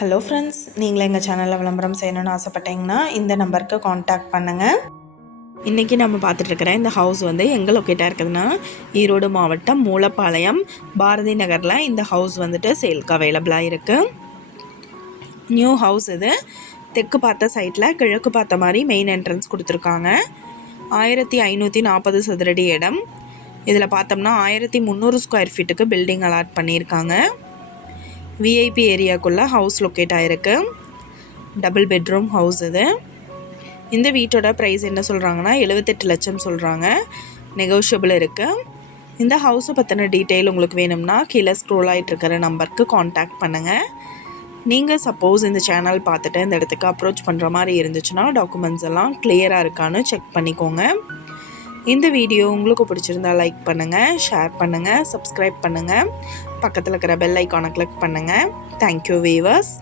Hello friends நீங்களும் எங்கள் சேனலில் விளம்பரம் செய்யணும்னு ஆசைப்பட்டீங்கன்னா இந்த நம்பருக்கு காண்டாக்ட் பண்ணுங்கள் இன்றைக்கி நம்ம பார்த்துட்ருக்கிற இந்த ஹவுஸ் வந்து எங்கே லொக்கேட்டாக இருக்குதுன்னா ஈரோடு மாவட்டம் மூலப்பாளையம் பாரதி நகரில் இந்த ஹவுஸ் வந்துட்டு சேல்க்கு அவைலபிளாக இருக்குது நியூ ஹவுஸ் இது. தெற்கு பார்த்த சைட்டில் கிழக்கு பார்த்த மாதிரி மெயின் என்ட்ரன்ஸ் கொடுத்துருக்காங்க. ஆயிரத்தி ஐநூற்றி நாற்பது சதுரடி இடம். இதில் பார்த்தோம்னா ஆயிரத்தி முந்நூறு ஸ்கொயர் ஃபீட்டுக்கு பில்டிங் அலாட் பண்ணியிருக்காங்க. விஐபி ஏரியாக்குள்ளே ஹவுஸ் லொக்கேட் ஆகிருக்கு டபுள் பெட்ரூம் ஹவுஸ் இது. இந்த வீட்டோட ப்ரைஸ் என்ன சொல்கிறாங்கன்னா எழுபத்தெட்டு லட்சம் சொல்கிறாங்க நெகோஷியபிள் இருக்குது இந்த ஹவுஸை பற்றின டீட்டெயில் உங்களுக்கு வேணும்னா கீழே ஸ்க்ரோல் ஆகிட்டு இருக்கிற நம்பருக்கு காண்டாக்ட் பண்ணுங்கள் நீங்கள் சப்போஸ் இந்த சேனல் பார்த்துட்டு இந்த இடத்துக்கு அப்ரோச் பண்ணுற மாதிரி இருந்துச்சுன்னா டாக்குமெண்ட்ஸ் எல்லாம் கிளியராக இருக்கான்னு செக் பண்ணிக்கோங்க. இந்த வீடியோ உங்களுக்கு பிடிச்சிருந்தா லைக் பண்ணுங்கள் ஷேர் பண்ணுங்கள் சப்ஸ்கிரைப் பண்ணுங்கள் பக்கத்தில் இருக்கிற பெல் ஐக்கானை கிளிக் பண்ணுங்கள் தேங்க்யூ வீவர்ஸ்